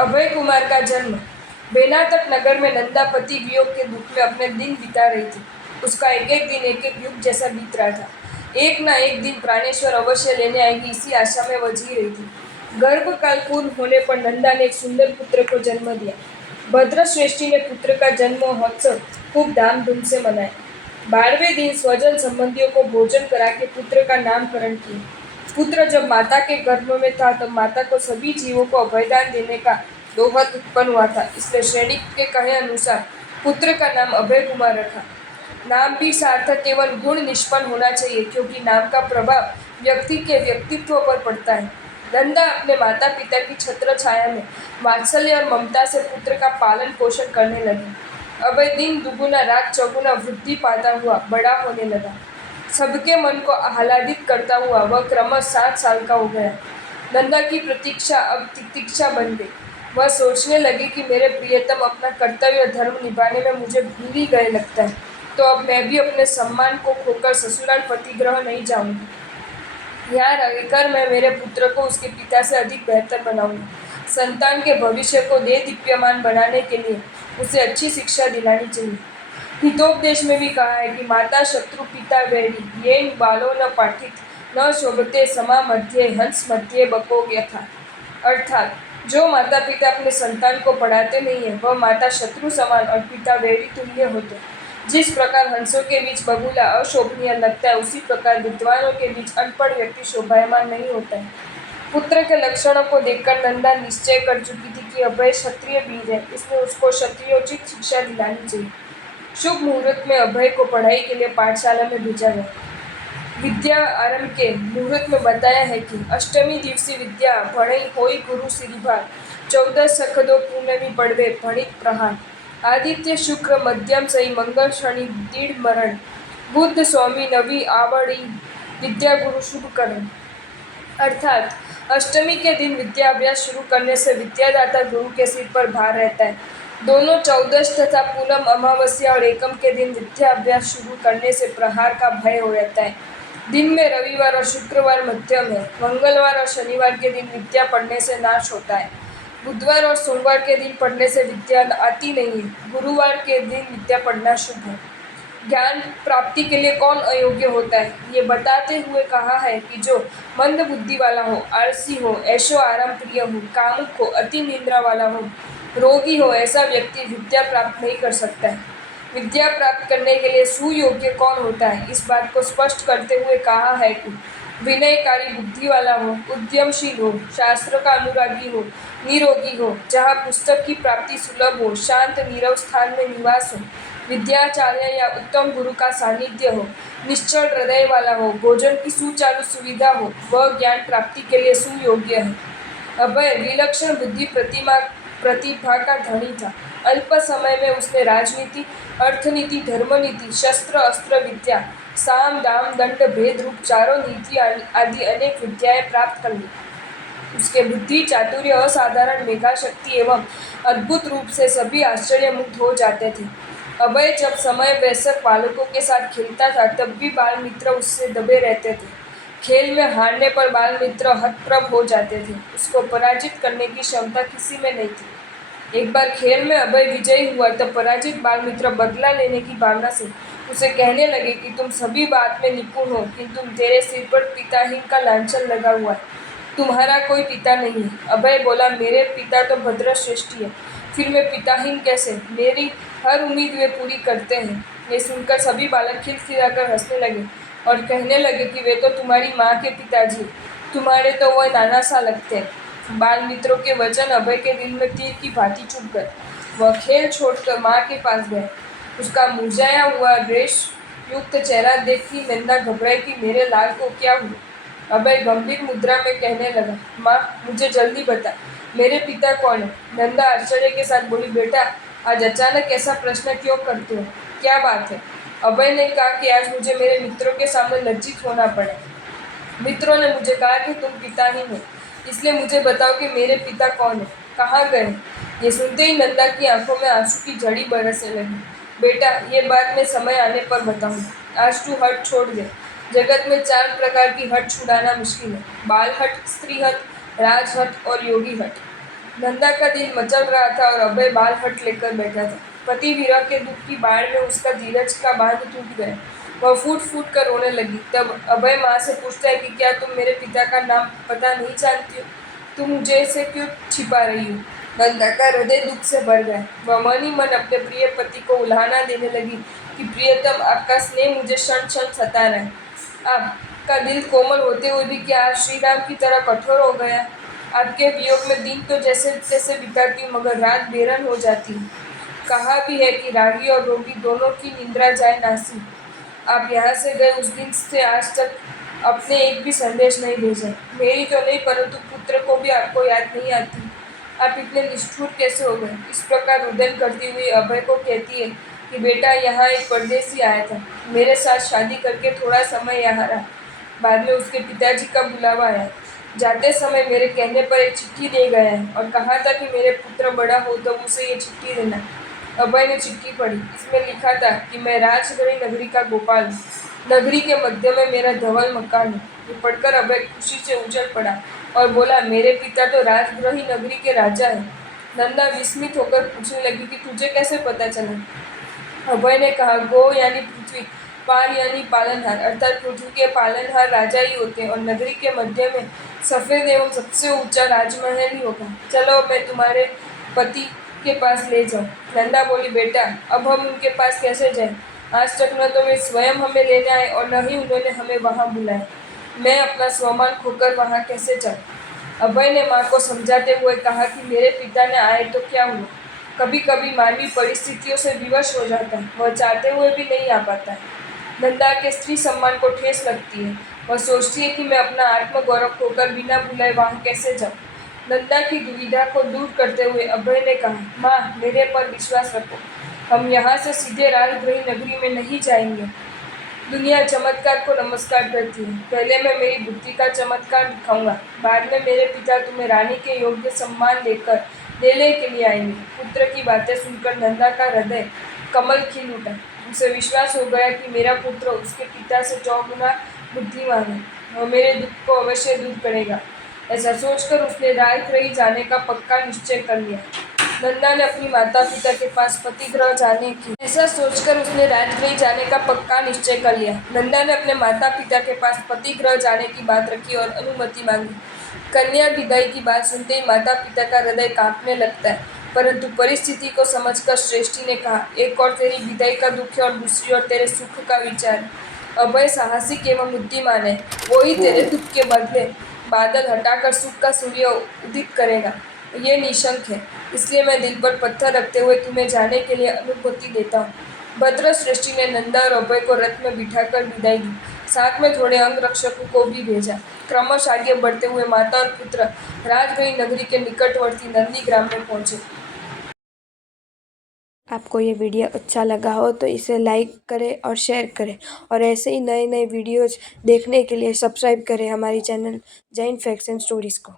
अभय कुमार का जन्म बेनातक नगर में नंदापति वियोग के दुख में अपने दिन बिता रही थी। उसका एक एक दिन एक एक युग जैसा बीत रहा था। एक ना एक दिन प्राणेश्वर अवश्य लेने आएगी, इसी आशा में वह जी रही थी। गर्भकाल पूर्ण होने पर नंदा ने एक सुंदर पुत्र को जन्म दिया। भद्रश्रेष्ठी ने पुत्र का जन्म महोत्सव खूब धामधूम से मनाया। 12वें दिन स्वजन संबंधियों को भोजन करा के पुत्र का नामकरण किया। पुत्र जब माता के गर्भ में था तब माता को सभी जीवों को अभयदान देने का दोहद उत्पन्न हुआ था, इसलिए श्रेणी के कहे अनुसार पुत्र का नाम अभय कुमार रखा। नाम भी सार्थक एवं गुण निष्पन्न होना चाहिए, क्योंकि नाम का प्रभाव व्यक्ति के व्यक्तित्व पर पड़ता है। नंदा अपने माता पिता की छत्र छाया में वात्सल्य और ममता से पुत्र का पालन पोषण करने लगी। अभय दिन दुगुना रात चौगुना वृद्धि पाता हुआ बड़ा होने लगा। सबके मन को आह्लादित करता हुआ वह क्रमशः 7 साल का हो गया। नंदा की प्रतीक्षा अब तितिक्षा बन गई। वह सोचने लगी कि मेरे प्रियतम अपना कर्तव्य धर्म निभाने में मुझे भूल ही गए लगता है, तो अब मैं भी अपने सम्मान को खोकर ससुराल पतिग्रह नहीं जाऊंगी। यहाँ रहकर मैं मेरे पुत्र को उसके पिता से अधिक बेहतर बनाऊंगी। संतान के भविष्य को दीप्यमान बनाने के लिए उसे अच्छी शिक्षा दिलानी चाहिए। हितोपदेश में भी कहा है कि माता शत्रु पिता वैरी येन बालो न पाठित न शोभते समा मध्य हंस मध्य बको यथा। अर्थात जो माता पिता अपने संतान को पढ़ाते नहीं है वह माता शत्रु समान और पिता वैरी तुल्य होते। जिस प्रकार हंसों के बीच बगुला अशोभनीय लगता है, उसी प्रकार विद्वानों के बीच अनपढ़ व्यक्ति शोभायमान नहीं होता है। पुत्र के लक्षणों को देखकर नंदा निश्चय कर चुकी थी कि अभय क्षत्रिय बीज है, इसलिए उसको क्षत्रियोचित शिक्षा दिलानी चाहिए। शुभ मुहूर्त में अभय को पढ़ाई के लिए पाठशाला में भेजा गया। विद्या आरंभ के मुहूर्त में बताया है कि अष्टमी दिवसी विद्या भणई होई गुरु सिरिभार 14 सखदो पूर्णमी पड़वे भणित प्रहार आदित्य शुक्र मध्यम सही मंगल शनि दृढ़ मरण बुद्ध स्वामी नवी आवड़ी विद्या गुरु शुभ करण। अर्थात अष्टमी के दिन विद्या अभ्यास शुरू करने से विद्यादाता गुरु के सिर पर भार रहता है। दोनों 14 तथा पूनम अमावस्या और एकम के दिन विद्या अभ्यास शुरू करने से प्रहार का भय हो रहता है। दिन में रविवार और शुक्रवार मध्यम है। मंगलवार और शनिवार के दिन विद्या पढ़ने से नाश होता है। बुधवार और सोमवार के दिन पढ़ने से विद्या आती नहीं है। गुरुवार के दिन विद्या पढ़ना शुभ है। ज्ञान प्राप्ति के लिए कौन अयोग्य होता है, ये बताते हुए कहा है कि जो मंद बुद्धि वाला हो, आलसी हो, ऐशो आराम प्रिय हो, कामुक हो, अति निंद्रा वाला हो, रोगी हो, ऐसा व्यक्ति विद्या प्राप्त नहीं कर सकता है। विद्या प्राप्त करने के लिए सुयोग्य कौन होता है, इस बात को स्पष्ट करते हुए कहा है कि विनयकारी बुद्धि वाला हो, उद्यमशील हो, शास्त्र का अनुरागी हो, निरोगी हो, जहाँ पुस्तक की प्राप्ति सुलभ हो, शांत नीरव स्थान में निवास हो, विद्याचार्य या उत्तम गुरु का सानिध्य हो, निश्चल हृदय वाला हो, भोजन की सुचारू सुविधा हो, वह ज्ञान प्राप्ति के लिए सुयोग्य है। अभय विलक्षण बुद्धि प्रतिभा का धनी था। अल्प समय में उसने राजनीति, अर्थनीति, धर्मनीति, शस्त्र अस्त्र विद्या, साम दाम दंड भेद रूप चारों नीति आदि अनेक विद्याएं प्राप्त कर ली। उसके बुद्धि चातुर्य असाधारण मेधाशक्ति एवं अद्भुत रूप से सभी आश्चर्यमुग्ध हो जाते थे। अभय जब समय वयस्क बालकों के साथ खेलता था तब भी बाल मित्र उससे दबे रहते थे। खेल में हारने पर बाल मित्र हतप्रभ हो जाते थे। उसको पराजित करने की क्षमता किसी में नहीं थी। एक बार खेल में अभय विजयी हुआ तब पराजित बाल मित्र बदला लेने की भावना से उसे कहने लगे कि तुम सभी बात में निपुण हो, किंतु तेरे सिर पर पिताहीन का लांछन लगा हुआ है, तुम्हारा कोई पिता नहीं है। अभय बोला, मेरे पिता तो भद्रश्रेष्ठी है, फिर मैं पिताहीन कैसे? मेरी हर उम्मीद वे पूरी करते हैं। ये सुनकर सभी बालक खिलखिलाकर हंसने लगे और कहने लगे कि वे तो तुम्हारी माँ के पिताजी, तुम्हारे तो वह नाना सा लगते हैं। बाल मित्रों के वचन अभय के दिल में तीर की भांति चुभ गए। वह खेल छोड़कर माँ के पास गए। उसका मुरझाया हुआ रेश युक्त चेहरा देखी नंदा घबराई कि मेरे लाल को क्या हुआ। अभय गंभीर मुद्रा में कहने लगा, माँ मुझे जल्दी बता, मेरे पिता कौन है? नंदा आश्चर्य के साथ बोली, बेटा आज अचानक ऐसा प्रश्न क्यों करते हो, क्या बात है? अभय ने कहा कि आज मुझे मेरे मित्रों के सामने लज्जित होना पड़ा। मित्रों ने मुझे कहा कि तुम पिताहीन हो, इसलिए मुझे बताओ कि मेरे पिता कौन है, कहाँ गए? ये सुनते ही नंदा की आंखों में आंसू की झड़ी बरसने लगी। बेटा ये बात मैं समय आने पर बताऊंगा, आज तू हट छोड़ दे। जगत में 4 प्रकार की हट छुड़ाना मुश्किल है, बाल हट, स्त्री हट, राजहट और योगी हट। नंदा का दिल मचल रहा था और अभय बाल हट लेकर बैठा था। पति विरह के दुख की बाढ़ में उसका धीरज का बांध टूट गया। वह फूट फूट कर रोने लगी। तब अभय माँ से पूछता है कि क्या तुम मेरे पिता का नाम पता नहीं जानती हो? तुम मुझे इसे क्यों छिपा रही हो? नंदा का हृदय दुख से भर गया। वह मन ही मन अपने प्रिय पति को उल्हाना देने लगी कि प्रियतम, आपका स्नेह मुझे क्षण क्षण सता रहा है। आपका दिल कोमल होते हुए भी क्या आज श्री राम की तरह कठोर हो गया? आपके वियोग में दिन तो जैसे तैसे बिताती हूँ, मगर रात बेरहम हो जाती है। कहा भी है कि रागी और रोगी दोनों की निंद्रा जाए नासी। आप यहाँ से गए उस दिन से आज तक अपने एक भी संदेश नहीं भेजा। मेरी तो नहीं, परंतु पुत्र को भी आपको याद नहीं आती। आप इतने निष्ठुर कैसे हो गए? इस प्रकार रुदन करती हुई अभय को कहती है कि बेटा, यहाँ एक परदेसी आया था, मेरे साथ शादी करके थोड़ा समय यहाँ रहा। बाद में उसके पिताजी का बुलावा आया। जाते समय मेरे कहने पर एक चिट्ठी दे गया है और कहा था कि मेरे पुत्र बड़ा हो तो उसे ये चिट्ठी देना। अभय ने चिट्ठी पढ़ी। इसमें लिखा था कि मैं राजगढ़ी नगरी का गोपाल हूँ। नगरी के मध्य में मेरा धवल मकान है। ये पढ़कर अभय खुशी से उछल पड़ा और बोला, मेरे पिता तो राजगृही नगरी के राजा है। नंदा विस्मित होकर पूछने लगी कि तुझे कैसे पता चला? अभय ने कहा, गो यानी पृथ्वी, पाल यानी पालनहार, अर्थात पृथ्वी के पालनहार राजा ही होते हैं और नगरी के मध्य में सफेद एवं सबसे ऊंचा राजमहल ही होगा। चलो मैं तुम्हारे पति के पास ले जाऊं। नंदा बोली, बेटा, अब हम उनके पास कैसे जाएं? आज तक न तो वे स्वयं हमें लेने आए और न ही उन्होंने हमें वहां बुलाया। मैं अपना स्वमान खोकर वहां कैसे जाऊं? अभय ने माँ को समझाते हुए कहा कि मेरे पिता ने आए तो क्या हुआ? कभी कभी मानवीय परिस्थितियों से विवश हो जाता है, वह चाहते हुए भी नहीं आ पाता है। नंदा के स्त्री सम्मान को ठेस लगती है। वह सोचती है कि मैं अपना आत्मगौरव खोकर बिना बुलाए वहां कैसे जाऊं। नंदा की दुविधा को दूर करते हुए अभय ने कहा, माँ, मेरे पर विश्वास रखो, हम यहाँ से सीधे राजगृही नगरी में नहीं जाएंगे। दुनिया चमत्कार को नमस्कार करती है। पहले मैं मेरी बुद्धि का चमत्कार दिखाऊंगा, बाद में मेरे पिता तुम्हें रानी के योग्य सम्मान देकर लेने के लिए आएंगे। पुत्र की बातें सुनकर नंदा का हृदय कमल खिल उठा। उसे विश्वास हो गया कि मेरा पुत्र उसके पिता से 100 गुना बुद्धिमान है। वह मेरे दुख को अवश्य दूर करेगा। ऐसा सोचकर उसने राजगृह जाने का पक्का निश्चय कर लिया। नंदा ने अपनी माता पिता के पास पतिगृह जाने की ऐसा सोचकर उसने राजगृह जाने का पक्का निश्चय कर लिया। नंदा ने अपने माता पिता के पास पतिगृह जाने की बात रखी और अनुमति मांगी। कन्या विदाई की बात सुनते ही माता पिता का हृदय कांपने लगता है, परंतु परिस्थिति को समझकर श्रेष्ठी ने कहा, एक और तेरी विदाई का दुख है और दूसरी ओर तेरे सुख का विचार है। अभय साहसिक एवं बुद्धिमान है, वो ही तेरे दुख के बदले बादल हटाकर सुख का सूर्य उदित करेगा। ये निशंक है, इसलिए मैं दिल पर पत्थर रखते हुए तुम्हें जाने के लिए अनुमति देता हूँ। भद्र श्रेष्ठी ने नंदा और अभय को रथ में बिठाकर विदाई दी। साथ में थोड़े अंगरक्षकों को भी भेजा। क्रमश आगे बढ़ते हुए माता और पुत्र राजगृह नगरी के निकटवर्ती नंदी ग्राम में पहुंचे। आपको ये वीडियो अच्छा लगा हो तो इसे लाइक करें और शेयर करें और ऐसे ही नए नए वीडियोज़ देखने के लिए सब्सक्राइब करें हमारी channel Jain facts and stories को।